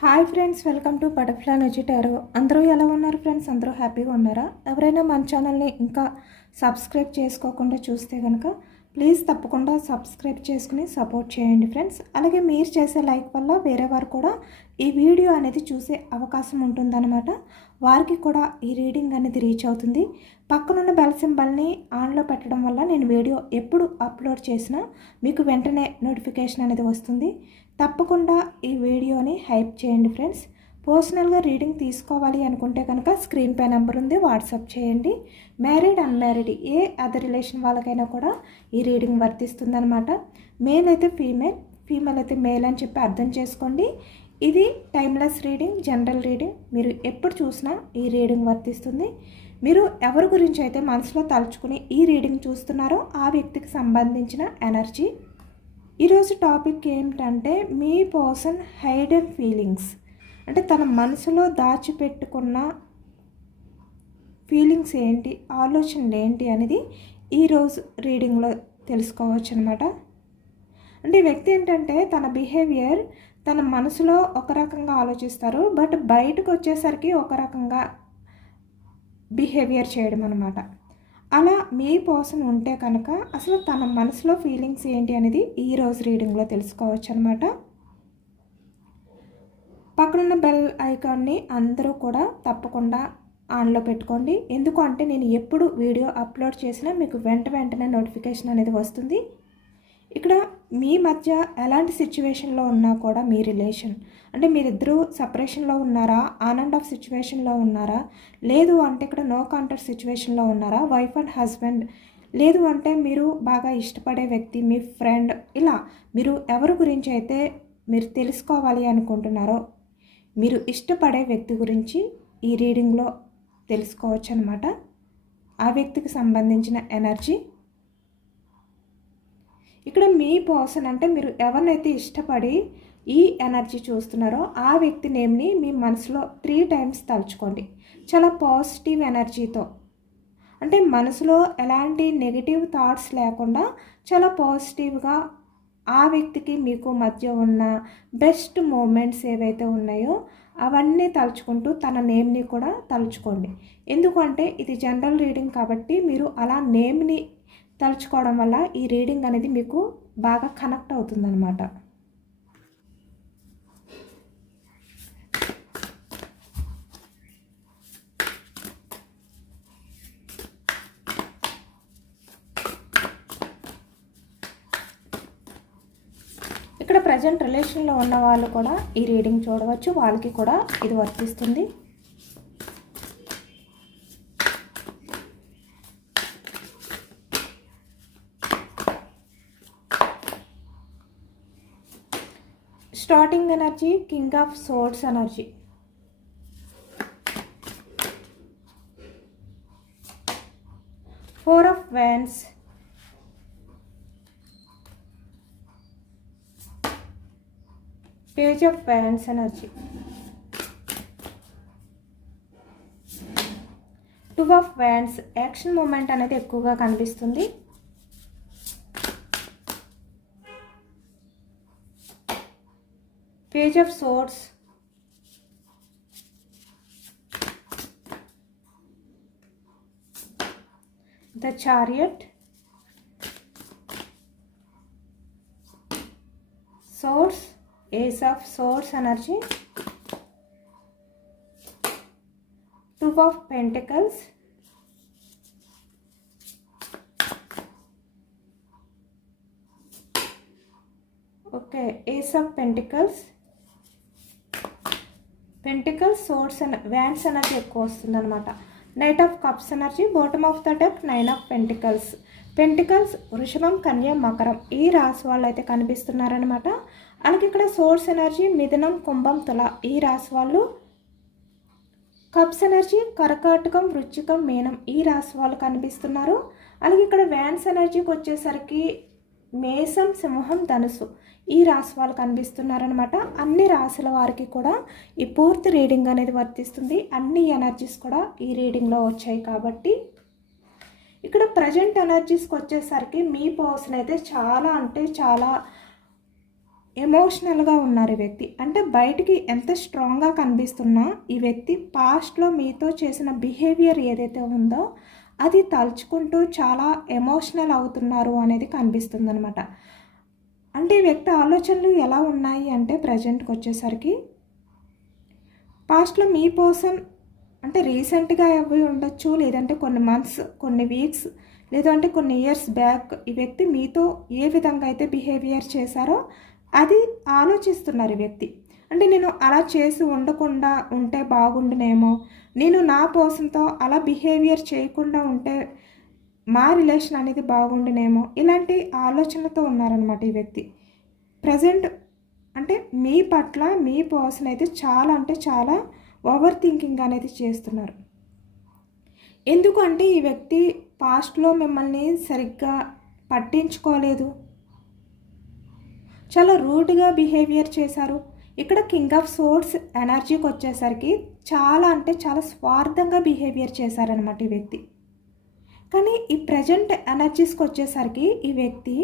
Hi friends, welcome to butterfly energy tarot. అందరూ ఎలా ఉన్నారు ఫ్రెండ్స్? అందరూ హ్యాపీగా ఉన్నారా? ఎవరైనా మన ఛానల్ని ఇంకా సబ్స్క్రైబ్ చేసుకోకుండా చూస్తే కనుక ప్లీజ్ తప్పకుండా సబ్స్క్రైబ్ చేసుకుని సపోర్ట్ చేయండి ఫ్రెండ్స్. అలాగే మీరు చేసే లైక్ వల్ల వేరే వారు కూడా ఈ వీడియో అనేది చూసే అవకాశం ఉంటుందన్నమాట. వారికి కూడా ఈ రీడింగ్ అనేది రీచ్ అవుతుంది. పక్కనున్న బెల్ సింబల్ని ఆన్లో పెట్టడం వల్ల నేను వీడియో ఎప్పుడు అప్లోడ్ చేసినా మీకు వెంటనే నోటిఫికేషన్ అనేది వస్తుంది. తప్పకుండా ఈ వీడియోని హైప్ చేయండి ఫ్రెండ్స్. పర్సనల్గా రీడింగ్ తీసుకోవాలి అనుకుంటే కనుక స్క్రీన్ పై నెంబర్ ఉంది, వాట్సాప్ చేయండి. మ్యారీడ్ అన్మ్యారీడ్ ఏ అదర్ రిలేషన్ వాళ్ళకైనా కూడా ఈ రీడింగ్ వర్తిస్తుందన్నమాట. మేల్ అయితే ఫీమేల్, ఫీమేల్ అయితే మేల్ అని చెప్పి అర్థం చేసుకోండి. ఇది టైమ్లెస్ రీడింగ్, జనరల్ రీడింగ్. మీరు ఎప్పుడు చూసినా ఈ రీడింగ్ వర్తిస్తుంది. మీరు ఎవరి గురించి అయితే మనసులో తలుచుకుని ఈ రీడింగ్ చూస్తున్నారో ఆ వ్యక్తికి సంబంధించిన ఎనర్జీ. ఈరోజు టాపిక్ ఏంటంటే మీ పర్సన్ హైడెన్ ఫీలింగ్స్, అంటే తన మనసులో దాచిపెట్టుకున్న ఫీలింగ్స్ ఏంటి, ఆలోచనలు ఏంటి అనేది ఈరోజు రీడింగ్లో తెలుసుకోవచ్చు అనమాట. అంటే ఈ వ్యక్తి ఏంటంటే తన బిహేవియర్ తన మనసులో ఒక రకంగా ఆలోచిస్తారు, బట్ బయటకు వచ్చేసరికి ఒక రకంగా బిహేవియర్ చేయడం అనమాట. అలా మీ పర్సన్ ఉంటే కనుక అసలు తన మనసులో ఫీలింగ్స్ ఏంటి అనేది ఈరోజు రీడింగ్లో తెలుసుకోవచ్చు అనమాట. పక్కనున్న బెల్ ఐకాన్ని అందరూ కూడా తప్పకుండా ఆన్లో పెట్టుకోండి. ఎందుకు అంటే నేను ఎప్పుడు వీడియో అప్లోడ్ చేసినా మీకు వెంటనే నోటిఫికేషన్ అనేది వస్తుంది. ఇక్కడ మీ మధ్య ఎలాంటి సిచ్యువేషన్లో ఉన్నా కూడా మీ రిలేషన్, అంటే మీరిద్దరూ సపరేషన్లో ఉన్నారా, ఆన్ అండ్ ఆఫ్ సిచ్యువేషన్లో ఉన్నారా, లేదు అంటే ఇక్కడ నో కాంటాక్ట్ సిచ్యువేషన్లో ఉన్నారా, వైఫ్ అండ్ హస్బెండ్, లేదు అంటే మీరు బాగా ఇష్టపడే వ్యక్తి, మీ ఫ్రెండ్, ఇలా మీరు ఎవరి గురించి అయితే మీరు తెలుసుకోవాలి అనుకుంటున్నారో, మీరు ఇష్టపడే వ్యక్తి గురించి ఈ రీడింగ్లో తెలుసుకోవచ్చు అనమాట. ఆ వ్యక్తికి సంబంధించిన ఎనర్జీ. ఇక్కడ మీ పర్సన్ అంటే మీరు ఎవరినైతే ఇష్టపడి ఈ ఎనర్జీ చూస్తున్నారో ఆ వ్యక్తి నేమ్ని మీ మనసులో 3 టైమ్స్ తలుచుకోండి. చాలా పాజిటివ్ ఎనర్జీతో, అంటే మనసులో ఎలాంటి నెగిటివ్ థాట్స్ లేకుండా చాలా పాజిటివ్గా ఆ వ్యక్తికి మీకు మధ్య ఉన్న బెస్ట్ మూమెంట్స్ ఏవైతే ఉన్నాయో అవన్నీ తలుచుకుంటూ తన నేమ్ని కూడా తలుచుకోండి. ఎందుకంటే ఇది జనరల్ రీడింగ్ కాబట్టి మీరు అలా నేమ్ని తలుచుకోవడం వల్ల ఈ రీడింగ్ అనేది మీకు బాగా కనెక్ట్ అవుతుందన్నమాట. ఇక్కడ ప్రజెంట్ రిలేషన్లో ఉన్న వాళ్ళు కూడా ఈ రీడింగ్ చూడవచ్చు, వాళ్ళకి కూడా ఇది వర్తిస్తుంది. Starting energy king of swords energy. Four of wands, page of wands energy, two of wands. Action movement అనేది ఎక్కువగా కనిపిస్తుంది. Page of swords, the chariot, swords, ace of swords energy, two of pentacles, okay, ace of pentacles, pentacles, swords and wands energy ఎక్కువ వస్తుంది అనమాట. Knight of cups energy, bottom of the deck, 9 of pentacles. Pentacles వృషభం, కన్య, మకరం ఈ రాశి వాళ్ళు అయితే కనిపిస్తున్నారనమాట. అలాగే ఇక్కడ సోర్స్ ఎనర్జీ మిథునం, కుంభం, తుల ఈ రాశి వాళ్ళు. కప్స్ ఎనర్జీ కర్కాటకం, వృశ్చికం, మీనం ఈ రాశి వాళ్ళు కనిపిస్తున్నారు. అలాగే ఇక్కడ వ్యాండ్స్ ఎనర్జీకి వచ్చేసరికి మేషం, సింహం, ధనుసు ఈ రాశి వాళ్ళు కనిపిస్తున్నారనమాట. అన్ని రాశుల వారికి కూడా ఈ పూర్తి రీడింగ్ అనేది వర్తిస్తుంది. అన్ని ఎనర్జీస్ కూడా ఈ రీడింగ్లో వచ్చాయి కాబట్టి ఇక్కడ ప్రజెంట్ ఎనర్జీస్కి వచ్చేసరికి మీ పర్సన్ అయితే చాలా అంటే చాలా ఎమోషనల్గా ఉన్నారు ఈ వ్యక్తి. అంటే బయటికి ఎంత స్ట్రాంగ్గా కనిపిస్తున్నా ఈ వ్యక్తి పాస్ట్లో మీతో చేసిన బిహేవియర్ ఏదైతే ఉందో అది తలుచుకుంటూ చాలా ఎమోషనల్ అవుతున్నారు అనేది కనిపిస్తుంది అనమాట. అంటే ఈ వ్యక్తి ఆలోచనలు ఎలా ఉన్నాయి అంటే ప్రజెంట్కి వచ్చేసరికి పాస్ట్లో మీ పర్సన్ అంటే రీసెంట్గా అవి ఉండొచ్చు, లేదంటే కొన్ని మంత్స్, కొన్ని వీక్స్, లేదంటే కొన్ని ఇయర్స్ బ్యాక్ ఈ వ్యక్తి మీతో ఏ విధంగా అయితే బిహేవియర్ చేశారో అది ఆలోచిస్తున్నారు ఈ వ్యక్తి. అంటే నేను అలా చేసి ఉండకుండా ఉంటే బాగుండునేమో, నేను నా పర్సన్తో అలా బిహేవియర్ చేయకుండా ఉంటే మా రిలేషన్ అనేది బాగుండునేమో, ఇలాంటి ఆలోచనలతో ఉన్నారనమాట ఈ వ్యక్తి. ప్రజెంట్ అంటే మీ పట్ల మీ పర్సన్ అయితే చాలా అంటే చాలా ఓవర్ థింకింగ్ అనేది చేస్తున్నారు. ఎందుకు అంటే ఈ వ్యక్తి పాస్ట్లో మిమ్మల్ని సరిగ్గా పట్టించుకోలేదు, చాలా రూడ్గా బిహేవియర్ చేశారు. ఇక్కడ కింగ్ ఆఫ్ సోర్డ్స్ ఎనర్జీకి వచ్చేసరికి చాలా అంటే చాలా స్వార్థంగా బిహేవియర్ చేశారనమాట ఈ వ్యక్తి. కానీ ఈ ప్రజెంట్ ఎనర్జీస్కి వచ్చేసరికి ఈ వ్యక్తి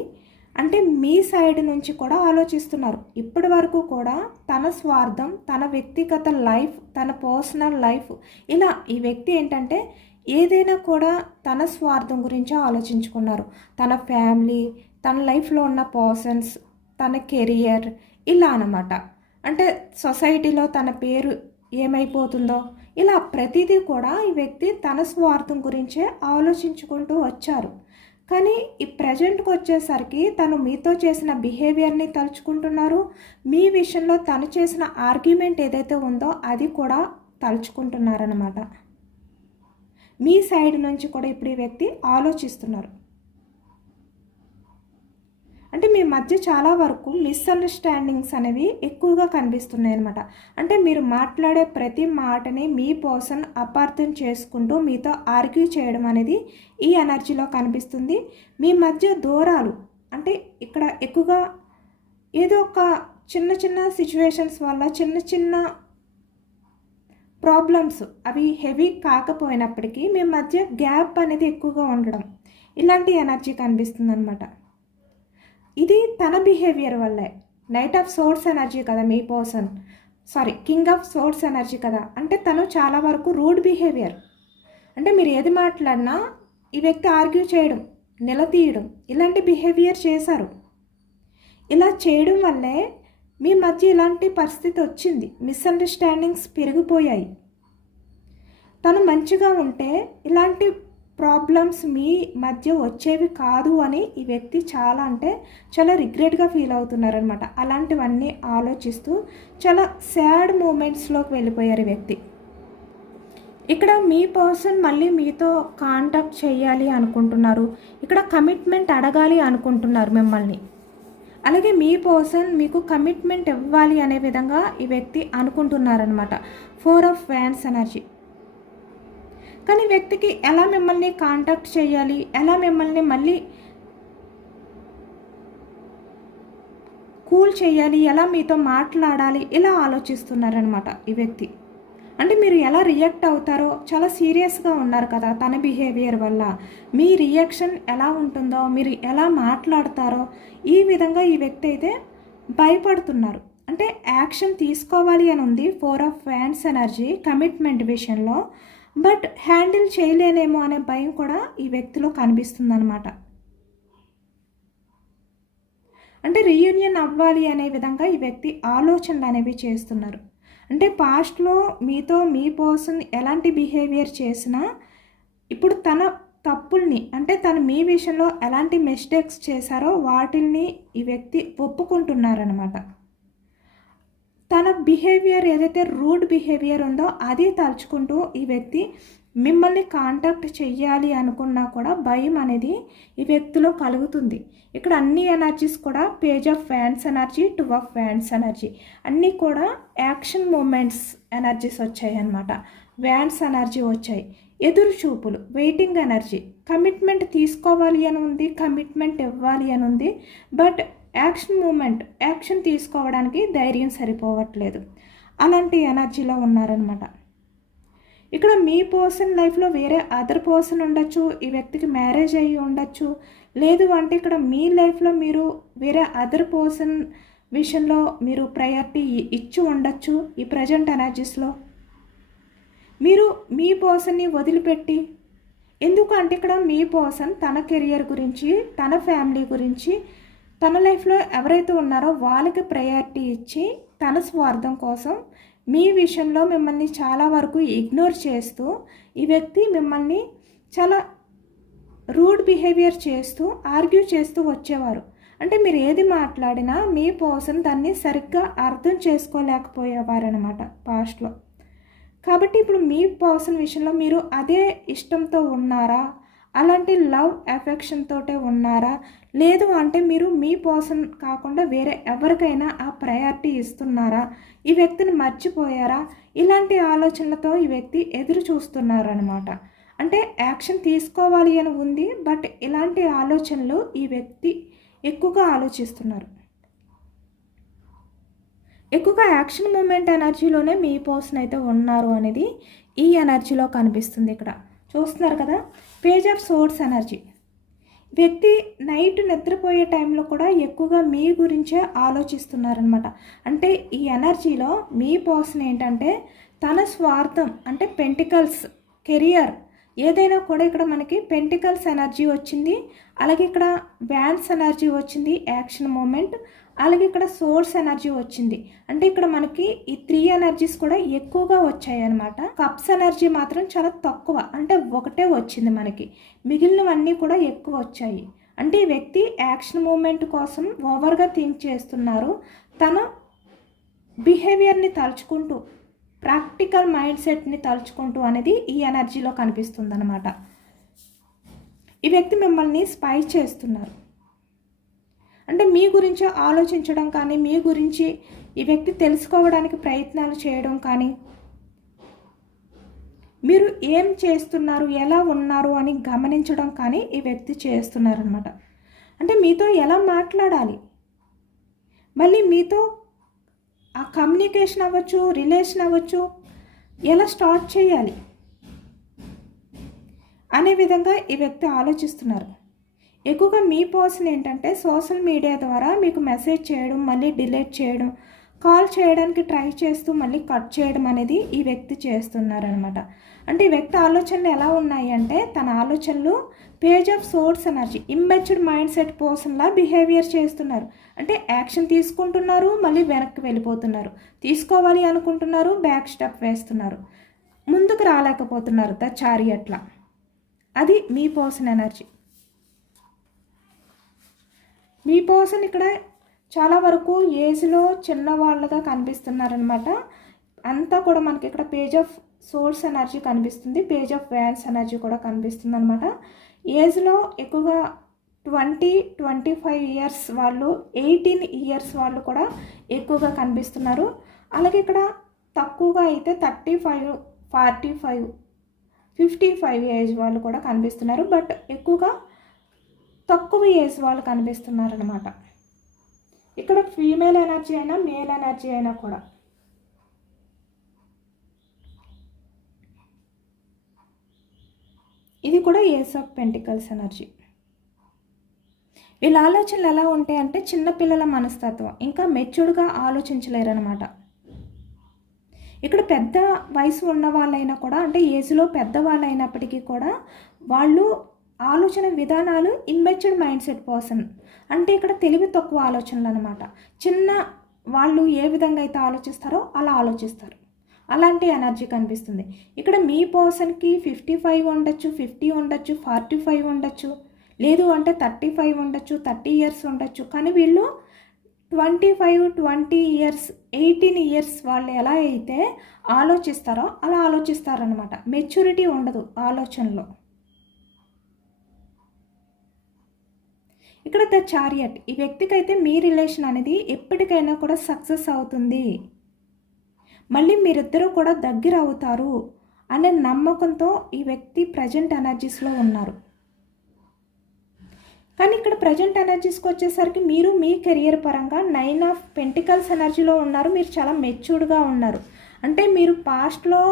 అంటే మీ సైడ్ నుంచి కూడా ఆలోచిస్తున్నారు. ఇప్పటి వరకు కూడా తన స్వార్థం, తన వ్యక్తిగత లైఫ్, తన పర్సనల్ లైఫ్, ఇలా ఈ వ్యక్తి ఏంటంటే ఏదైనా కూడా తన స్వార్థం గురించి ఆలోచించుకున్నారు. తన ఫ్యామిలీ, తన లైఫ్లో ఉన్న పర్సన్స్, తన కెరియర్, ఇలా అన్నమాట. అంటే సొసైటీలో తన పేరు ఏమైపోతుందో, ఇలా ప్రతిదీ కూడా ఈ వ్యక్తి తన స్వార్థం గురించే ఆలోచించుకుంటూ వచ్చారు. కానీ ఈ ప్రజెంట్కి వచ్చేసరికి తను మీతో చేసిన బిహేవియర్ని తలుచుకుంటున్నారు. మీ విషయంలో తను చేసిన ఆర్గ్యుమెంట్ ఏదైతే ఉందో అది కూడా తలుచుకుంటున్నారన్నమాట. మీ సైడ్ నుంచి కూడా ఇప్పుడు ఈ వ్యక్తి ఆలోచిస్తున్నారు. అంటే మీ మధ్య చాలా వరకు మిస్అండర్స్టాండింగ్స్ అనేవి ఎక్కువగా కనిపిస్తున్నాయి అన్నమాట. అంటే మీరు మాట్లాడే ప్రతి మాటని మీ పర్సన్ అపార్థం చేసుకుంటూ మీతో ఆర్గ్యూ చేయడం అనేది ఈ ఎనర్జీలో కనిపిస్తుంది. మీ మధ్య దూరాలు అంటే ఇక్కడ ఎక్కువగా ఏదో ఒక చిన్న చిన్న సిచ్యువేషన్స్ వల్ల చిన్న చిన్న ప్రాబ్లమ్స్ అవి హెవీ కాకపోయినప్పటికీ మీ మధ్య గ్యాప్ అనేది ఎక్కువగా ఉండడం, ఇలాంటి ఎనర్జీ కనిపిస్తుంది అనమాట. ఇది తన బిహేవియర్ వల్లే. నైట్ ఆఫ్ సోర్డ్స్ ఎనర్జీ కదా మీ person, king of swords energy కదా. అంటే తను చాలా వరకు రూడ్ బిహేవియర్, అంటే మీరు ఏది మాట్లాడినా ఈ వ్యక్తి ఆర్గ్యూ చేయడం, నిలదీయడం, ఇలాంటి బిహేవియర్ చేశారు. ఇలా చేయడం వల్లే మీ మధ్య ఇలాంటి పరిస్థితి వచ్చింది. మిస్అండర్స్టాండింగ్స్ పెరిగిపోయాయి. తను మంచిగా ఉంటే ఇలాంటి ప్రాబ్లమ్స్ మీ మధ్య వచ్చేవి కాదు అని ఈ వ్యక్తి చాలా అంటే చాలా రిగ్రెట్గా ఫీల్ అవుతున్నారనమాట. అలాంటివన్నీ ఆలోచిస్తూ చాలా సాడ్ మూమెంట్స్లోకి వెళ్ళిపోయారు ఈ వ్యక్తి. ఇక్కడ మీ పర్సన్ మళ్ళీ మీతో కాంటాక్ట్ చేయాలి అనుకుంటున్నారు. ఇక్కడ కమిట్మెంట్ అడగాలి అనుకుంటున్నారు మిమ్మల్ని. అలాగే మీ పర్సన్ మీకు కమిట్మెంట్ ఇవ్వాలి అనే విధంగా ఈ వ్యక్తి అనుకుంటున్నారనమాట. 4 ఆఫ్ వ్యాండ్స్ ఎనర్జీ. కానీ వ్యక్తికి ఎలా మిమ్మల్ని కాంటాక్ట్ చేయాలి, ఎలా మిమ్మల్ని మళ్ళీ కూల్ చేయాలి, ఎలా మీతో మాట్లాడాలి, ఇలా ఆలోచిస్తున్నారనమాట ఈ వ్యక్తి. అంటే మీరు ఎలా రియాక్ట్ అవుతారో చాలా సీరియస్గా ఉన్నారు కదా తన బిహేవియర్ వల్ల. మీ రియాక్షన్ ఎలా ఉంటుందో, మీరు ఎలా మాట్లాడతారో ఈ విధంగా ఈ వ్యక్తి అయితే భయపడుతున్నారు. అంటే యాక్షన్ తీసుకోవాలి అని ఉంది 4 ఆఫ్ వ్యాండ్స్ ఎనర్జీ కమిట్మెంట్ విషయంలో, బట్ హ్యాండిల్ చేయలేనేమో అనే భయం కూడా ఈ వ్యక్తిలో కనిపిస్తుందన్నమాట. అంటే రీయూనియన్ అవ్వాలి అనే విధంగా ఈ వ్యక్తి ఆలోచనలు అనేవి చేస్తున్నారు. అంటే పాస్ట్లో మీతో మీ పర్సన్ ఎలాంటి బిహేవియర్ చేసినా ఇప్పుడు తన తప్పుల్ని, అంటే తను మీ విషయంలో ఎలాంటి మిస్టేక్స్ చేశారో వాటిల్ని ఈ వ్యక్తి ఒప్పుకుంటున్నారనమాట. తన బిహేవియర్ ఏదైతే రూడ్ బిహేవియర్ ఉందో అది తలుచుకుంటూ ఈ వ్యక్తి మిమ్మల్ని కాంటాక్ట్ చెయ్యాలి అనుకున్నా కూడా భయం అనేది ఈ వ్యక్తిలో కలుగుతుంది. ఇక్కడ అన్ని ఎనర్జీస్ కూడా page of wands energy, 2 of wands energy అన్నీ కూడా యాక్షన్ మూమెంట్స్ ఎనర్జీస్ వచ్చాయి అన్నమాట. వ్యాండ్స్ ఎనర్జీ వచ్చాయి, ఎదురు చూపులు, వెయిటింగ్ ఎనర్జీ, కమిట్మెంట్ తీసుకోవాలి అని ఉంది, కమిట్మెంట్ ఇవ్వాలి అని ఉంది, బట్ యాక్షన్ తీసుకోవడానికి ధైర్యం సరిపోవట్లేదు. అలాంటి ఎనర్జీలో ఉన్నారనమాట. ఇక్కడ మీ పర్సన్ లైఫ్లో వేరే అదర్ పర్సన్ ఉండొచ్చు, ఈ వ్యక్తికి మ్యారేజ్ అయ్యి ఉండొచ్చు, లేదు అంటే ఇక్కడ మీ లైఫ్లో మీరు వేరే అదర్ పర్సన్ విషయంలో మీరు ప్రయారిటీ ఇచ్చి ఉండొచ్చు. ఈ ప్రజెంట్ ఎనర్జీస్లో మీరు మీ పర్సన్ని వదిలిపెట్టి, ఎందుకంటే ఇక్కడ మీ పర్సన్ తన కెరియర్ గురించి, తన ఫ్యామిలీ గురించి, తన లైఫ్లో ఎవరైతే ఉన్నారో వాళ్ళకి ప్రయారిటీ ఇచ్చి తన స్వార్థం కోసం మీ విషయంలో మిమ్మల్ని చాలా వరకు ఇగ్నోర్ చేస్తూ ఈ వ్యక్తి మిమ్మల్ని చాలా రూడ్ బిహేవియర్ చేస్తూ ఆర్గ్యూ చేస్తూ వచ్చేవారు. అంటే మీరు ఏది మాట్లాడినా మీ పర్సన్ దాన్ని సరిగ్గా అర్థం చేసుకోలేకపోయేవారనమాట పాస్ట్లో. కాబట్టి ఇప్పుడు మీ పర్సన్ విషయంలో మీరు అదే ఇష్టంతో ఉన్నారా, అలాంటి లవ్ ఎఫెక్షన్ తోటే ఉన్నారా, లేదు అంటే మీరు మీ పర్సన్ కాకుండా వేరే ఎవరికైనా ఆ ప్రయారిటీ ఇస్తున్నారా, ఈ వ్యక్తిని మర్చిపోయారా, ఇలాంటి ఆలోచనలతో ఈ వ్యక్తి ఎదురు చూస్తున్నారనమాట. అంటే యాక్షన్ తీసుకోవాలి అని ఉంది, బట్ ఇలాంటి ఆలోచనలు ఈ వ్యక్తి ఎక్కువగా ఆలోచిస్తున్నారు. ఎక్కువగా యాక్షన్ మూమెంట్ ఎనర్జీలోనే మీ పర్సన్ అయితే ఉన్నారు అనేది ఈ ఎనర్జీలో కనిపిస్తుంది. ఇక్కడ చూస్తున్నారు కదా, పేజ్ ఆఫ్ సోర్స్ ఎనర్జీ. వ్యక్తి నైట్ నిద్రపోయే టైంలో కూడా ఎక్కువగా మీ గురించే ఆలోచిస్తున్నారనమాట. అంటే ఈ ఎనర్జీలో మీ పర్సన్ ఏంటంటే తన స్వార్థం, అంటే పెంటికల్స్, కెరియర్ ఏదైనా కూడా ఇక్కడ మనకి పెంటికల్స్ ఎనర్జీ వచ్చింది, అలాగే ఇక్కడ వ్యాన్స్ ఎనర్జీ వచ్చింది, యాక్షన్ మూమెంట్, అలాగే ఇక్కడ సోర్స్ ఎనర్జీ వచ్చింది. అంటే ఇక్కడ మనకి ఈ 3 ఎనర్జీస్ కూడా ఎక్కువగా వచ్చాయి అనమాట. కప్స్ ఎనర్జీ మాత్రం చాలా తక్కువ, అంటే ఒకటే వచ్చింది మనకి, మిగిలినవన్నీ కూడా ఎక్కువ వచ్చాయి. అంటే ఈ వ్యక్తి యాక్షన్ మూమెంట్ కోసం ఓవర్గా థింక్ చేస్తున్నారు. తన బిహేవియర్ని తలుచుకుంటూ, ప్రాక్టికల్ మైండ్ సెట్ని తలుచుకుంటూ అనేది ఈ ఎనర్జీలో కనిపిస్తుంది అనమాట. ఈ వ్యక్తి మిమ్మల్ని స్పై చేస్తున్నారు. అంటే మీ గురించి ఆలోచించడం కానీ, మీ గురించి ఈ వ్యక్తి తెలుసుకోవడానికి ప్రయత్నాలు చేయడం కానీ, మీరు ఏం చేస్తున్నారు, ఎలా ఉన్నారు అని గమనించడం కానీ ఈ వ్యక్తి చేస్తున్నారనమాట. అంటే మీతో ఎలా మాట్లాడాలి, మళ్ళీ మీతో ఆ కమ్యూనికేషన్ అవ్వచ్చు, రిలేషన్ అవ్వచ్చు, ఎలా స్టార్ట్ చేయాలి అనే విధంగా ఈ వ్యక్తి ఆలోచిస్తున్నారు. ఎక్కువగా మీ పర్సన్ ఏంటంటే సోషల్ మీడియా ద్వారా మీకు మెసేజ్ చేయడం, మళ్ళీ డిలీట్ చేయడం, కాల్ చేయడానికి ట్రై చేస్తూ మళ్ళీ కట్ చేయడం అనేది ఈ వ్యక్తి చేస్తున్నారనమాట. అంటే ఈ వ్యక్తి ఆలోచనలు ఎలా ఉన్నాయి అంటే, తన ఆలోచనలు page of swords energy, immatured mind set పర్సన్లా బిహేవియర్ చేస్తున్నారు. అంటే యాక్షన్ తీసుకుంటున్నారు, మళ్ళీ వెనక్కి వెళ్ళిపోతున్నారు, తీసుకోవాలి అనుకుంటున్నారు, బ్యాక్ స్టెప్ వేస్తున్నారు, ముందుకు రాలేకపోతున్నారు, ద చారియట్లా. అది మీ పర్సన్ ఎనర్జీ. మీ పర్సన్ ఇక్కడ చాలా వరకు ఏజ్లో చిన్నవాళ్ళుగా కనిపిస్తున్నారనమాట. అంతా కూడా మనకి ఇక్కడ పేజ్ ఆఫ్ సోర్స్ ఎనర్జీ కనిపిస్తుంది, పేజ్ ఆఫ్ వ్యాన్స్ ఎనర్జీ కూడా కనిపిస్తుంది అనమాట. ఏజ్లో ఎక్కువగా 20-25 ఇయర్స్ వాళ్ళు, 18 ఇయర్స్ వాళ్ళు కూడా ఎక్కువగా కనిపిస్తున్నారు. అలాగే ఇక్కడ తక్కువగా అయితే 35, 45, 55 ఏజ్ వాళ్ళు కూడా కనిపిస్తున్నారు. బట్ ఎక్కువగా తక్కువ ఏజ్ వాళ్ళు కనిపిస్తున్నారనమాట. ఇక్కడ ఫీమేల్ ఎనర్జీ అయినా మేల్ ఎనర్జీ అయినా కూడా. ఇది కూడా ఏస్ ఆఫ్ పెంటికల్స్ ఎనర్జీ. వీళ్ళ ఆలోచనలు ఎలా ఉంటాయంటే చిన్నపిల్లల మనస్తత్వం, ఇంకా మెచ్యూర్డ్గా ఆలోచించలేరనమాట. ఇక్కడ పెద్ద వయసు ఉన్న వాళ్ళైనా కూడా, అంటే ఏజ్లో పెద్దవాళ్ళు అయినప్పటికీ కూడా వాళ్ళు ఆలోచన విధానాలు ఇమ్మెచ్యూర్డ్ మైండ్ సెట్ పర్సన్. అంటే ఇక్కడ తెలివి తక్కువ ఆలోచనలు అనమాట. చిన్న వాళ్ళు ఏ విధంగా అయితే ఆలోచిస్తారో అలా ఆలోచిస్తారు. అలాంటి ఎనర్జీ కనిపిస్తుంది. ఇక్కడ మీ పర్సన్కి 55 ఉండొచ్చు, 50 ఉండొచ్చు, 45 ఉండొచ్చు, లేదు అంటే 35 ఉండొచ్చు, 30 ఇయర్స్ ఉండొచ్చు. కానీ వీళ్ళు 25, 20 ఇయర్స్, 18 ఇయర్స్ వాళ్ళు ఎలా అయితే ఆలోచిస్తారో అలా ఆలోచిస్తారనమాట. మెచ్యూరిటీ ఉండదు ఆలోచనలో. ఇక్కడ ద చారియట్, ఈ వ్యక్తికి అయితే మీ రిలేషన్ అనేది ఎప్పటికైనా కూడా సక్సెస్ అవుతుంది, మళ్ళీ మీరిద్దరూ కూడా దగ్గర అవుతారు అనే నమ్మకంతో ఈ వ్యక్తి ప్రజెంట్ ఎనర్జీస్లో ఉన్నారు. కానీ ఇక్కడ ప్రజెంట్ ఎనర్జీస్కి వచ్చేసరికి మీరు మీ కెరియర్ పరంగా 9 ఆఫ్ పెంటికల్స్ ఎనర్జీలో ఉన్నారు. మీరు చాలా మెచ్యూర్డ్గా ఉన్నారు. అంటే మీరు పాస్ట్లో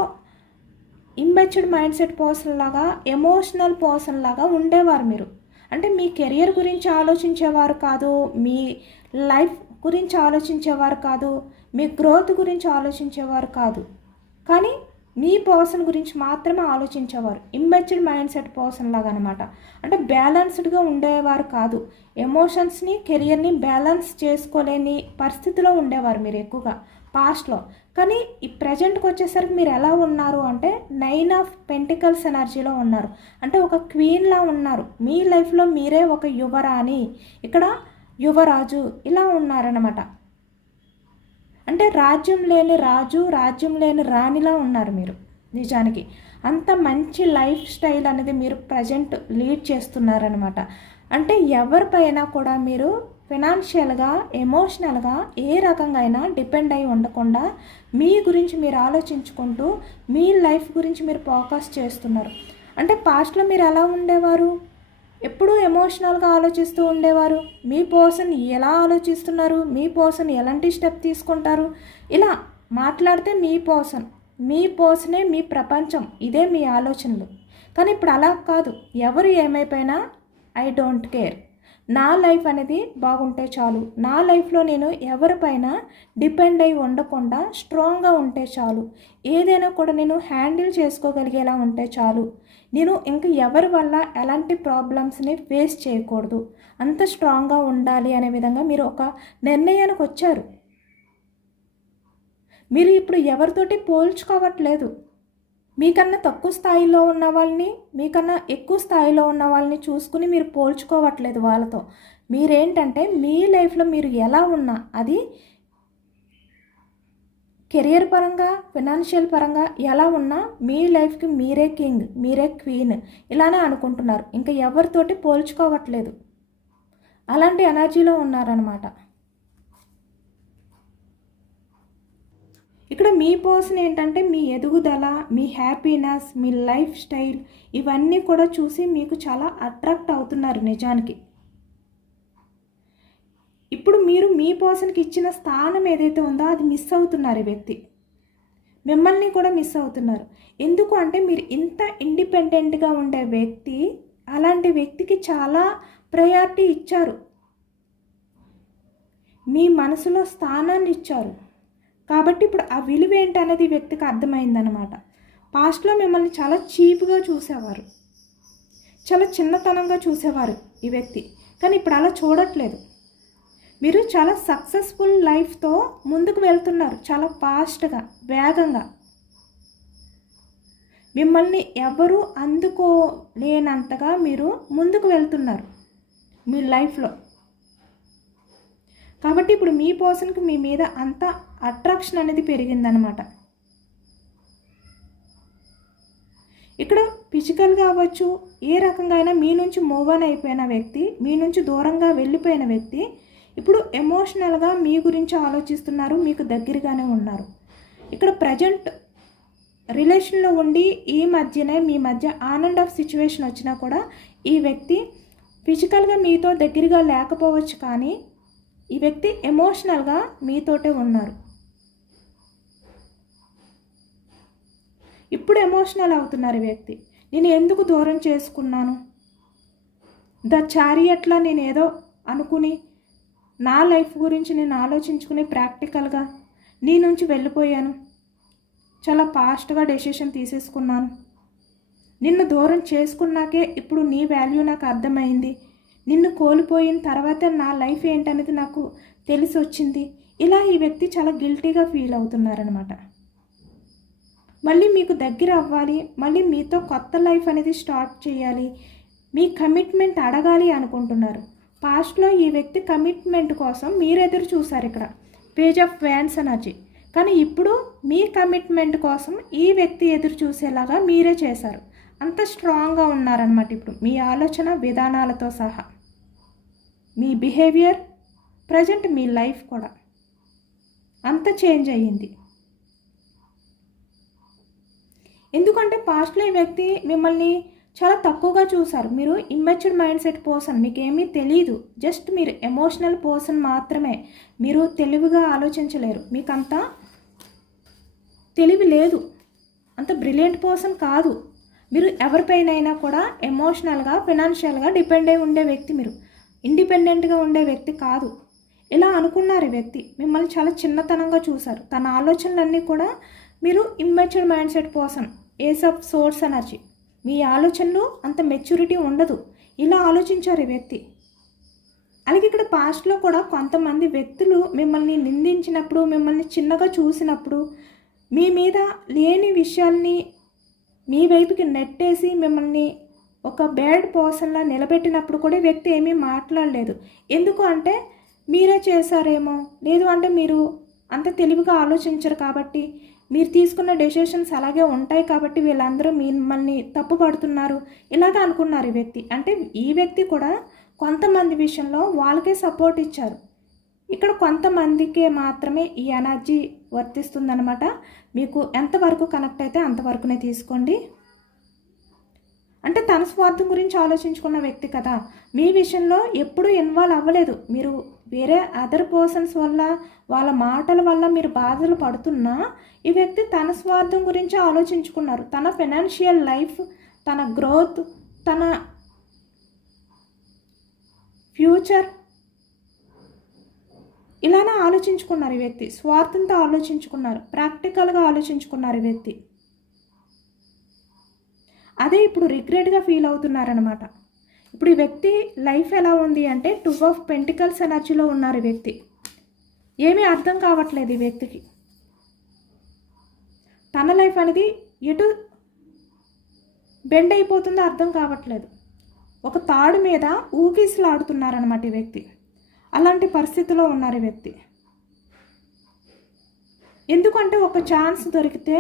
ఇంమెచ్యూర్డ్ మైండ్ సెట్ పర్సన్ లాగా, ఎమోషనల్ పర్సన్ లాగా ఉండేవారు మీరు. అంటే మీ కెరియర్ గురించి ఆలోచించేవారు కాదు, మీ లైఫ్ గురించి ఆలోచించేవారు కాదు, మీ గ్రోత్ గురించి ఆలోచించేవారు కాదు, కానీ మీ పర్సన్ గురించి మాత్రమే ఆలోచించేవారు. ఇమ్మెచ్యూర్డ్ మైండ్ సెట్ పర్సన్ లాగా అనమాట. అంటే బ్యాలెన్స్డ్గా ఉండేవారు కాదు. ఎమోషన్స్ని కెరియర్ని బ్యాలెన్స్ చేసుకోలేని పరిస్థితిలో ఉండేవారు మీరు ఎక్కువగా పాస్ట్లో. కానీ ఈ ప్రజెంట్కి వచ్చేసరికి మీరు ఎలా ఉన్నారు అంటే 9 ఆఫ్ పెంటికల్స్ ఎనర్జీలో ఉన్నారు. అంటే ఒక క్వీన్లా ఉన్నారు. మీ లైఫ్లో మీరే ఒక యువరాణి, ఇక్కడ యువరాజు ఇలా ఉన్నారనమాట. అంటే రాజ్యం లేని రాజు, రాజ్యం లేని రాణిలా ఉన్నారు మీరు నిజానికి. అంత మంచి లైఫ్ స్టైల్ అనేది మీరు ప్రజెంట్ లీడ్ చేస్తున్నారనమాట. అంటే ఎవరిపైన కూడా మీరు ఫినాన్షియల్గా, ఎమోషనల్గా ఏ రకంగా అయినా డిపెండ్ అయి ఉండకుండా మీ గురించి మీరు ఆలోచించుకుంటూ మీ లైఫ్ గురించి మీరు ఫోకస్ చేస్తున్నారు. అంటే పాస్ట్లో మీరు ఎలా ఉండేవారు? ఎప్పుడూ ఎమోషనల్గా ఆలోచిస్తూ ఉండేవారు. మీ పర్సన్ ఎలా ఆలోచిస్తున్నారు, మీ పర్సన్ ఎలాంటి స్టెప్ తీసుకుంటారు, ఇలా మాట్లాడితే మీ పర్సనే మీ ప్రపంచం, ఇదే మీ ఆలోచనలు. కానీ ఇప్పుడు అలా కాదు. ఎవరు ఏమైపోయినా ఐ డోంట్ కేర్, నా లైఫ్ అనేది బాగుంటే చాలు, నా లైఫ్లో నేను ఎవరిపైన డిపెండ్ అయి ఉండకుండా స్ట్రాంగ్గా ఉంటే చాలు, ఏదైనా కూడా నేను హ్యాండిల్ చేసుకోగలిగేలా ఉంటే చాలు, నేను ఇంక ఎవరి వల్ల ఎలాంటి ప్రాబ్లమ్స్ని ఫేస్ చేయకూడదు, అంత స్ట్రాంగ్గా ఉండాలి అనే విధంగా మీరు ఒక నిర్ణయానికి వచ్చారు. మీరు ఇప్పుడు ఎవరితోటి పోల్చుకోవట్లేదు. మీకన్నా తక్కువ స్థాయిలో ఉన్న వాళ్ళని, మీకన్నా ఎక్కువ స్థాయిలో ఉన్న వాళ్ళని చూసుకుని మీరు పోల్చుకోవట్లేదు వాళ్ళతో. మీరేంటంటే మీ లైఫ్లో మీరు ఎలా ఉన్నా, అది కెరియర్ పరంగా, ఫినాన్షియల్ పరంగా ఎలా ఉన్నా మీ లైఫ్కి మీరే కింగ్, మీరే క్వీన్ ఇలానే అనుకుంటున్నారు. ఇంకా ఎవరితోటి పోల్చుకోవట్లేదు. అలాంటి ఎనర్జీలో ఉన్నారనమాట. ఇక్కడ మీ పర్సన్ ఏంటంటే మీ ఎదుగుదల, మీ హ్యాపీనెస్, మీ లైఫ్ స్టైల్ ఇవన్నీ కూడా చూసి మీకు చాలా అట్రాక్ట్ అవుతున్నారు నిజానికి. ఇప్పుడు మీరు మీ పర్సన్కి ఇచ్చిన స్థానం ఏదైతే ఉందో అది మిస్ అవుతున్నారు. ఈ వ్యక్తి మిమ్మల్ని కూడా మిస్ అవుతున్నారు. ఎందుకు అంటే మీరు ఇంత ఇండిపెండెంట్గా ఉండే వ్యక్తి, అలాంటి వ్యక్తికి చాలా ప్రయారిటీ ఇచ్చారు, మీ మనసులో స్థానాన్ని ఇచ్చారు. కాబట్టి ఇప్పుడు ఆ విలువ ఏంటనేది ఈ వ్యక్తికి అర్థమైందనమాట. పాస్ట్లో మిమ్మల్ని చాలా చీప్గా చూసేవారు, చాలా చిన్నతనంగా చూసేవారు ఈ వ్యక్తి. కానీ ఇప్పుడు అలా చూడట్లేదు. మీరు చాలా సక్సెస్ఫుల్ లైఫ్తో ముందుకు వెళ్తున్నారు, చాలా ఫాస్ట్గా, వేగంగా. మిమ్మల్ని ఎవరు అందుకోలేనంతగా మీరు ముందుకు వెళ్తున్నారు మీ లైఫ్లో. కాబట్టి ఇప్పుడు మీ పర్సన్కి మీ మీద అంత అట్రాక్షన్ అనేది పెరిగిందనమాట. ఇక్కడ ఫిజికల్గా అవ్వచ్చు, ఏ రకంగా అయినా మీ నుంచి మూవ్ ఆన్ అయిపోయిన వ్యక్తి, మీ నుంచి దూరంగా వెళ్ళిపోయిన వ్యక్తి ఇప్పుడు ఎమోషనల్గా మీ గురించి ఆలోచిస్తున్నారు, మీకు దగ్గరగానే ఉన్నారు. ఇక్కడ ప్రజెంట్ రిలేషన్లో ఉండి ఈ మధ్యనే మీ మధ్య ఆన్ అండ్ ఆఫ్ సిచ్యువేషన్ వచ్చినా కూడా ఈ వ్యక్తి ఫిజికల్గా మీతో దగ్గరగా లేకపోవచ్చు, కానీ ఈ వ్యక్తి ఎమోషనల్గా మీతోటే ఉన్నారు. ఇప్పుడు ఎమోషనల్ అవుతున్నారు ఈ వ్యక్తి. నేను ఎందుకు దూరం చేసుకున్నాను, ద చారియట్లా నేను ఏదో అనుకుని నా లైఫ్ గురించి నేను ఆలోచించుకుని ప్రాక్టికల్గా నీ నుంచి వెళ్ళిపోయాను, చాలా ఫాస్ట్గా డెసిషన్ తీసేసుకున్నాను, నిన్ను దూరం చేసుకున్నాకే ఇప్పుడు నీ వాల్యూ నాకు అర్థమైంది, నిన్ను కోల్పోయిన తర్వాత నా లైఫ్ ఏంటనేది నాకు తెలిసి వచ్చింది. ఇలా ఈ వ్యక్తి చాలా గిల్టీగా ఫీల్ అవుతున్నారనమాట. మళ్ళీ మీకు దగ్గర అవ్వాలి, మళ్ళీ మీతో కొత్త లైఫ్ అనేది స్టార్ట్ చేయాలి, మీ కమిట్మెంట్ అడగాలి అనుకుంటున్నారు. పాస్ట్లో ఈ వ్యక్తి కమిట్మెంట్ కోసం మీరు ఎదురు చూసారు, ఇక్కడ పేజ్ ఆఫ్ వ్యాన్స్ ఎనర్జీ. కానీ ఇప్పుడు మీ కమిట్మెంట్ కోసం ఈ వ్యక్తి ఎదురు చూసేలాగా మీరే చేశారు. అంత స్ట్రాంగ్గా ఉన్నారనమాట. ఇప్పుడు మీ ఆలోచన విధానాలతో సహా మీ బిహేవియర్, ప్రజెంట్ మీ లైఫ్ కూడా అంత చేంజ్ అయ్యింది. ఎందుకంటే పాస్ట్లో ఈ వ్యక్తి మిమ్మల్ని చాలా తక్కువగా చూసారు. మీరు ఇమ్మెచ్యూర్డ్ మైండ్ సెట్ పర్సన్, మీకేమీ తెలియదు, జస్ట్ మీరు ఎమోషనల్ పర్సన్ మాత్రమే. మీరు తెలివిగా ఆలోచించలేరు, మీకు అంత తెలివి లేదు, అంత బ్రిలియంట్ పర్సన్ కాదు. మీరు ఎవరిపైనైనా కూడా ఎమోషనల్గా, ఫినాన్షియల్గా డిపెండ్ అయి ఉండే వ్యక్తి, మీరు ఇండిపెండెంట్గా ఉండే వ్యక్తి కాదు. ఇలా అనుకున్నారు ఈ వ్యక్తి. మిమ్మల్ని చాలా చిన్నతనంగా చూశారు. తన ఆలోచనలన్నీ కూడా మీరు immatured mind set person, ace of swords energy. మీ ఆలోచనలు అంత మెచ్యూరిటీ ఉండదు. ఇలా ఆలోచించారు ఈ వ్యక్తి. అలాగే ఇక్కడ పాస్ట్లో కూడా కొంతమంది వ్యక్తులు మిమ్మల్ని నిందించినప్పుడు, మిమ్మల్ని చిన్నగా చూసినప్పుడు, మీ మీద లేని విషయాల్ని మీ వైపుకి నెట్టేసి మిమ్మల్ని ఒక బ్యాడ్ పర్సన్లా నిలబెట్టినప్పుడు కూడా వ్యక్తి ఏమీ మాట్లాడలేదు. ఎందుకు అంటే మీరే చేశారేమో, లేదు అంటే మీరు అంత తెలివిగా ఆలోచించరు కాబట్టి, మీరు తీసుకున్న డెసిషన్స్ అలాగే ఉంటాయి కాబట్టి వీళ్ళందరూ మిమ్మల్ని తప్పు పడుతున్నారు ఇలాగ అనుకున్నారు ఈ వ్యక్తి. అంటే ఈ వ్యక్తి కూడా కొంతమంది విషయంలో వాళ్ళకే సపోర్ట్ ఇచ్చారు. ఇక్కడ కొంతమందికే మాత్రమే ఈ ఎనర్జీ వర్తిస్తుందన్నమాట. మీకు ఎంతవరకు కనెక్ట్ అయితే అంతవరకునే తీసుకోండి. అంటే తన స్వార్థం గురించి ఆలోచించుకున్న వ్యక్తి కదా, మీ విషయంలో ఎప్పుడూ ఇన్వాల్వ్ అవ్వలేదు. మీరు వేరే అదర్ పర్సన్స్ వల్ల, వాళ్ళ మాటల వల్ల మీరు బాధలు పడుతున్నా ఈ వ్యక్తి తన స్వార్థం గురించి ఆలోచించుకున్నారు. తన ఫైనాన్షియల్ లైఫ్, తన గ్రోత్, తన ఫ్యూచర్ ఇలానే ఆలోచించుకున్నారు ఈ వ్యక్తి. స్వార్థంతో ఆలోచించుకున్నారు, ప్రాక్టికల్గా ఆలోచించుకున్నారు ఈ వ్యక్తి. అదే ఇప్పుడు రిగ్రెట్గా ఫీల్ అవుతున్నారనమాట. ఇప్పుడు ఈ వ్యక్తి లైఫ్ ఎలా ఉంది అంటే 2 ఆఫ్ పెంటికల్స్ ఎనర్జీలో ఉన్నారు ఈ వ్యక్తి. ఏమీ అర్థం కావట్లేదు ఈ వ్యక్తికి. తన లైఫ్ అనేది ఎటు బెండ్ అయిపోతుందో అర్థం కావట్లేదు. ఒక తాడు మీద ఊగిసలాడుతున్నారనమాట ఈ వ్యక్తి. అలాంటి పరిస్థితిలో ఉన్నారు ఈ వ్యక్తి. ఎందుకంటే ఒక ఛాన్స్ దొరికితే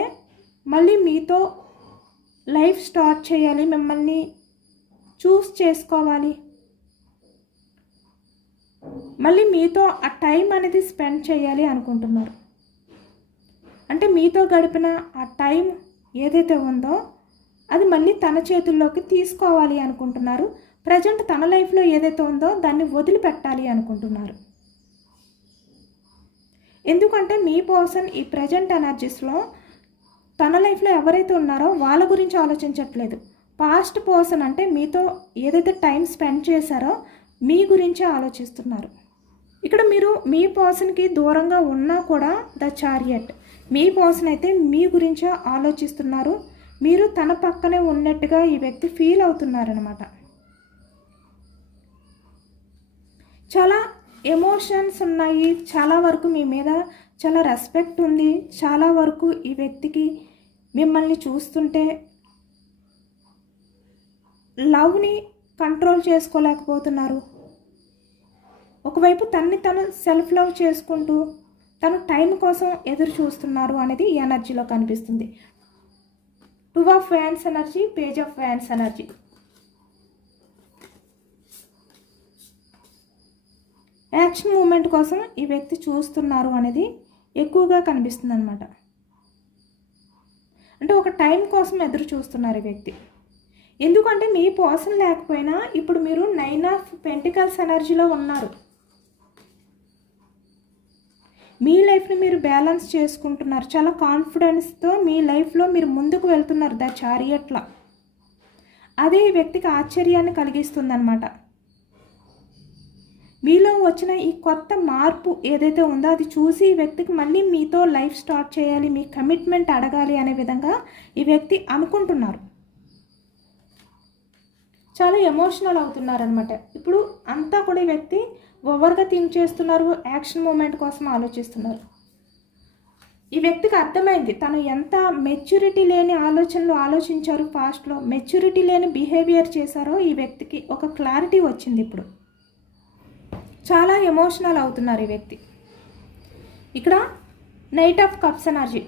మళ్ళీ మీతో లైఫ్ స్టార్ట్ చేయాలి, మిమ్మల్ని చూస్ చేసుకోవాలి, మళ్ళీ మీతో ఆ టైం అనేది స్పెండ్ చేయాలి అనుకుంటున్నారు. అంటే మీతో గడిపిన ఆ టైం ఏదైతే ఉందో అది మళ్ళీ తన చేతుల్లోకి తీసుకోవాలి అనుకుంటున్నారు. ప్రజెంట్ తన లైఫ్లో ఏదైతే ఉందో దాన్ని వదిలిపెట్టాలి అనుకుంటున్నారు. ఎందుకంటే మీ పర్సన్ ఈ ప్రజెంట్ ఎనర్జీస్లో తన లైఫ్లో ఎవరైతే ఉన్నారో వాళ్ళ గురించి ఆలోచించట్లేదు. పాస్ట్ పర్సన్ అంటే మీతో ఏదైతే టైం స్పెండ్ చేశారో మీ గురించే ఆలోచిస్తున్నారు. ఇక్కడ మీరు మీ పర్సన్కి దూరంగా ఉన్నా కూడా ద చారియట్, మీ పర్సన్ అయితే మీ గురించే ఆలోచిస్తున్నారు. మీరు తన పక్కనే ఉన్నట్టుగా ఈ వ్యక్తి ఫీల్ అవుతున్నారనమాట. చాలా ఎమోషన్స్ ఉన్నాయి, చాలా వరకు మీ మీద చాలా రెస్పెక్ట్ ఉంది, చాలా వరకు ఈ వ్యక్తికి మిమ్మల్ని చూస్తుంటే లవ్ని కంట్రోల్ చేసుకోలేకపోతున్నారు. ఒకవైపు తను సెల్ఫ్ లవ్ చేసుకుంటూ తను టైం కోసం ఎదురు చూస్తున్నారు అనేది ఈ ఎనర్జీలో కనిపిస్తుంది. 2 of fans energy, page of fans energy. Action moment కోసం ఈ వ్యక్తి చూస్తున్నారు అనేది ఎక్కువగా కనిపిస్తుంది అనమాట. అంటే ఒక టైం కోసం ఎదురు చూస్తున్నారు ఈ వ్యక్తి. ఎందుకంటే మీ పర్సన్ లేకపోయినా ఇప్పుడు మీరు 9 ఆఫ్ పెంటికల్స్ ఎనర్జీలో ఉన్నారు. మీ లైఫ్ని మీరు బ్యాలెన్స్ చేసుకుంటున్నారు. చాలా కాన్ఫిడెన్స్తో మీ లైఫ్లో మీరు ముందుకు వెళ్తున్నారు ద చారియట్లా. అదే ఈ వ్యక్తికి ఆశ్చర్యాన్ని కలిగిస్తుందన్నమాట. మీలో వచ్చిన ఈ కొత్త మార్పు ఏదైతే ఉందో అది చూసి ఈ వ్యక్తికి మళ్ళీ మీతో లైఫ్ స్టార్ట్ చేయాలి, మీ కమిట్మెంట్ అడగాలి అనే విధంగా ఈ వ్యక్తి అనుకుంటున్నారు. చాలా ఎమోషనల్ అవుతున్నారు అనమాట. ఇప్పుడు అంతా కూడా ఈ వ్యక్తి ఓవర్గా థింక్ చేస్తున్నారు, యాక్షన్ మూమెంట్ కోసం ఆలోచిస్తున్నారు. ఈ వ్యక్తికి అర్థమైంది తను ఎంత మెచ్యూరిటీ లేని ఆలోచనలు ఆలోచించారు, పాస్ట్లో మెచ్యూరిటీ లేని బిహేవియర్ చేశారో ఈ వ్యక్తికి ఒక క్లారిటీ వచ్చింది. ఇప్పుడు చాలా ఎమోషనల్ అవుతున్నారు ఈ వ్యక్తి. ఇక్కడ నైట్ ఆఫ్ కప్స్ ఎనర్జీ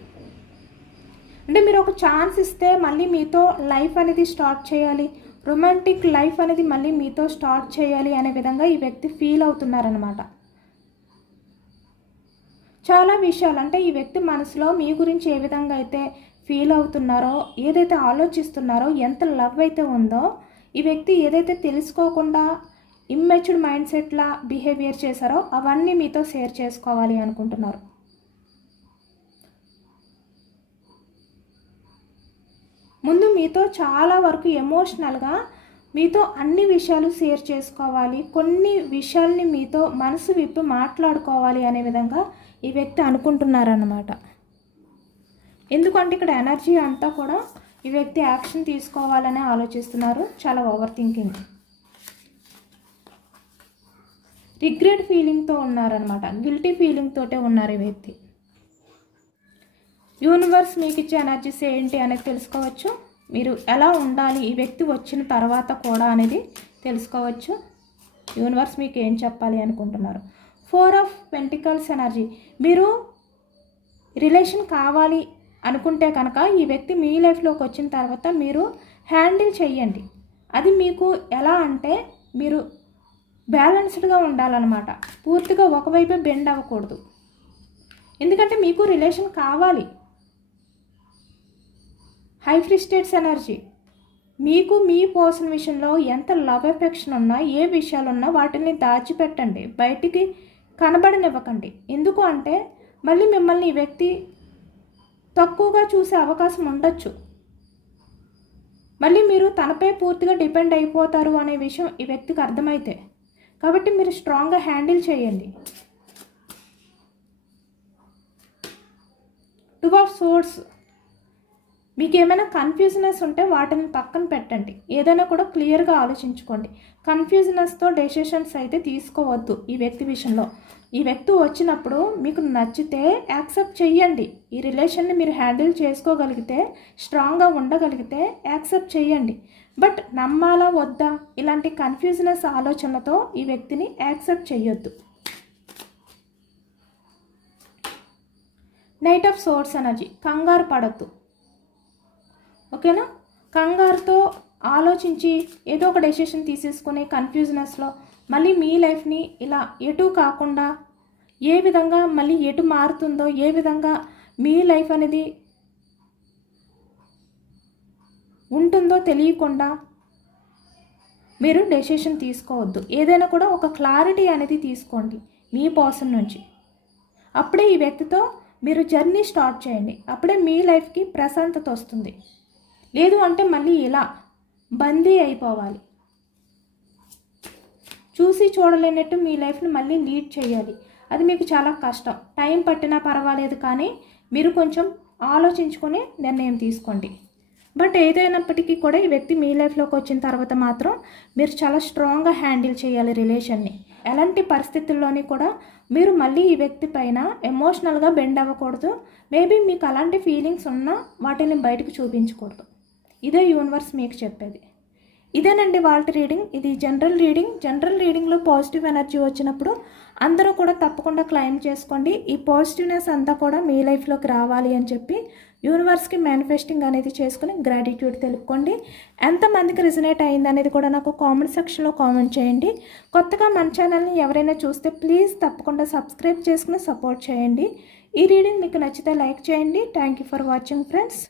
అంటే మీరు ఒక ఛాన్స్ ఇస్తే మళ్ళీ మీతో లైఫ్ అనేది స్టార్ట్ చేయాలి, రొమాంటిక్ లైఫ్ అనేది మళ్ళీ మీతో స్టార్ట్ చేయాలి అనే విధంగా ఈ వ్యక్తి ఫీల్ అవుతున్నారనమాట. చాలా విషయాలు అంటే ఈ వ్యక్తి మనసులో మీ గురించి ఏ విధంగా అయితే ఫీల్ అవుతున్నారో, ఏదైతే ఆలోచిస్తున్నారో, ఎంత లవ్ అయితే ఉందో ఈ వ్యక్తి ఏదైతే తెలుసుకోకుండా ఇమ్మెచ్యూర్డ్ మైండ్ సెట్లా బిహేవియర్ చేశారో అవన్నీ మీతో షేర్ చేసుకోవాలి అనుకుంటున్నారు. ముందు మీతో చాలా వరకు ఎమోషనల్గా మీతో అన్ని విషయాలు షేర్ చేసుకోవాలి, కొన్ని విషయాల్ని మీతో మనసు విప్పి మాట్లాడుకోవాలి అనే విధంగా ఈ వ్యక్తి అనుకుంటున్నారన్నమాట. ఎందుకంటే ఇక్కడ ఎనర్జీ అంతా కూడా ఈ వ్యక్తి యాక్షన్ తీసుకోవాలని ఆలోచిస్తున్నారు. చాలా ఓవర్ థింకింగ్, రిగ్రెట్ ఫీలింగ్తో ఉన్నారనమాట. గిల్టీ ఫీలింగ్ తోటే ఉన్నారు ఈ వ్యక్తి. యూనివర్స్ మీకు ఇచ్చే ఎనర్జీస్ ఏంటి అనేది తెలుసుకోవచ్చు. మీరు ఎలా ఉండాలి ఈ వ్యక్తి వచ్చిన తర్వాత కూడా అనేది తెలుసుకోవచ్చు. యూనివర్స్ మీకు ఏం చెప్పాలి అనుకుంటున్నారు. 4 ఆఫ్ పెంటికల్స్ ఎనర్జీ. మీరు రిలేషన్ కావాలి అనుకుంటే కనుక ఈ వ్యక్తి మీ లైఫ్లోకి వచ్చిన తర్వాత మీరు హ్యాండిల్ చెయ్యండి. అది మీకు ఎలా అంటే మీరు బ్యాలెన్స్డ్గా ఉండాలన్నమాట. పూర్తిగా ఒకవైపే బెండ్ అవ్వకూడదు. ఎందుకంటే మీకు రిలేషన్ కావాలి. High priestess energy. మీకు మీ పర్సన్ విషయంలో ఎంత లవ్ ఎఫెక్షన్ ఉన్నా, ఏ విషయాలు ఉన్నా వాటిని దాచిపెట్టండి, బయటికి కనబడనివ్వకండి. ఎందుకు అంటే మళ్ళీ మిమ్మల్ని ఈ వ్యక్తి తక్కువగా చూసే అవకాశం ఉండొచ్చు. మళ్ళీ మీరు తనపై పూర్తిగా డిపెండ్ అయిపోతారు అనే విషయం ఈ వ్యక్తికి అర్థమైతే, కాబట్టి మీరు స్ట్రాంగ్గా హ్యాండిల్ చేయండి. 2 ఆఫ్ సోర్డ్స్. మీకు ఏమైనా కన్ఫ్యూజనెస్ ఉంటే వాటిని పక్కన పెట్టండి. ఏదైనా కూడా క్లియర్గా ఆలోచించుకోండి. కన్ఫ్యూజనెస్తో డెసిషన్స్ అయితే తీసుకోవద్దు ఈ వ్యక్తి విషయంలో. ఈ వ్యక్తి వచ్చినప్పుడు మీకు నచ్చితే యాక్సెప్ట్ చెయ్యండి. ఈ రిలేషన్ని మీరు హ్యాండిల్ చేసుకోగలిగితే, స్ట్రాంగ్గా ఉండగలిగితే యాక్సెప్ట్ చేయండి. బట్ నమ్మాలా వద్దా ఇలాంటి కన్ఫ్యూజనెస్ ఆలోచనలతో ఈ వ్యక్తిని యాక్సెప్ట్ చేయొద్దు. Knight of swords energy. కంగారు పడద్దు, ఓకేనా? కంగారుతో ఆలోచించి ఏదో ఒక డెసిషన్ తీసేసుకునే కన్ఫ్యూజనెస్లో మళ్ళీ మీ లైఫ్ని ఇలా ఎటు కాకుండా, ఏ విధంగా మళ్ళీ ఎటు మారుతుందో, ఏ విధంగా మీ లైఫ్ అనేది ఉంటుందో తెలియకుండా మీరు డెసిషన్ తీసుకోవద్దు. ఏదైనా కూడా ఒక క్లారిటీ అనేది తీసుకోండి మీ పర్సన్ నుంచి. అప్పుడే ఈ వ్యక్తితో మీరు జర్నీ స్టార్ట్ చేయండి. అప్పుడే మీ లైఫ్కి ప్రశాంతత వస్తుంది. లేదు అంటే మళ్ళీ ఇలా బందీ అయిపోవాలి. చూసి చూడలేనట్టు మీ లైఫ్ని మళ్ళీ లీడ్ చేయాలి. అది మీకు చాలా కష్టం. టైం పట్టినా పర్వాలేదు, కానీ మీరు కొంచెం ఆలోచించుకొని నిర్ణయం తీసుకోండి. బట్ ఏదైనప్పటికీ కూడా ఈ వ్యక్తి మీ లైఫ్లోకి వచ్చిన తర్వాత మాత్రం మీరు చాలా స్ట్రాంగ్గా హ్యాండిల్ చేయాలి రిలేషన్ని. ఎలాంటి పరిస్థితుల్లోని కూడా మీరు మళ్ళీ ఈ వ్యక్తి పైన ఎమోషనల్గా బెండ్ అవ్వకూడదు. మేబీ మీకు అలాంటి ఫీలింగ్స్ ఉన్నా వాటిని బయటకు చూపించకూడదు. ఇదే యూనివర్స్ మీకు చెప్పేది. ఇదేనండి వాళ్ళ రీడింగ్. ఇది జనరల్ రీడింగ్. జనరల్ రీడింగ్లో పాజిటివ్ ఎనర్జీ వచ్చినప్పుడు అందరూ కూడా తప్పకుండా క్లెయిమ్ చేసుకోండి. ఈ పాజిటివ్నెస్ అంతా కూడా మీ లైఫ్లోకి రావాలి అని చెప్పి యూనివర్స్కి మేనిఫెస్టింగ్ అనేది చేసుకుని గ్రాటిట్యూడ్ తెలుపుకోండి. ఎంతమందికి రిజనేట్ అయింది అనేది కూడా నాకు కామెంట్ సెక్షన్లో కామెంట్ చేయండి. కొత్తగా మన ఛానల్ని ఎవరైనా చూస్తే ప్లీజ్ తప్పకుండా సబ్స్క్రైబ్ చేసుకుని సపోర్ట్ చేయండి. ఈ రీడింగ్ మీకు నచ్చితే లైక్ చేయండి. Thank you for watching friends.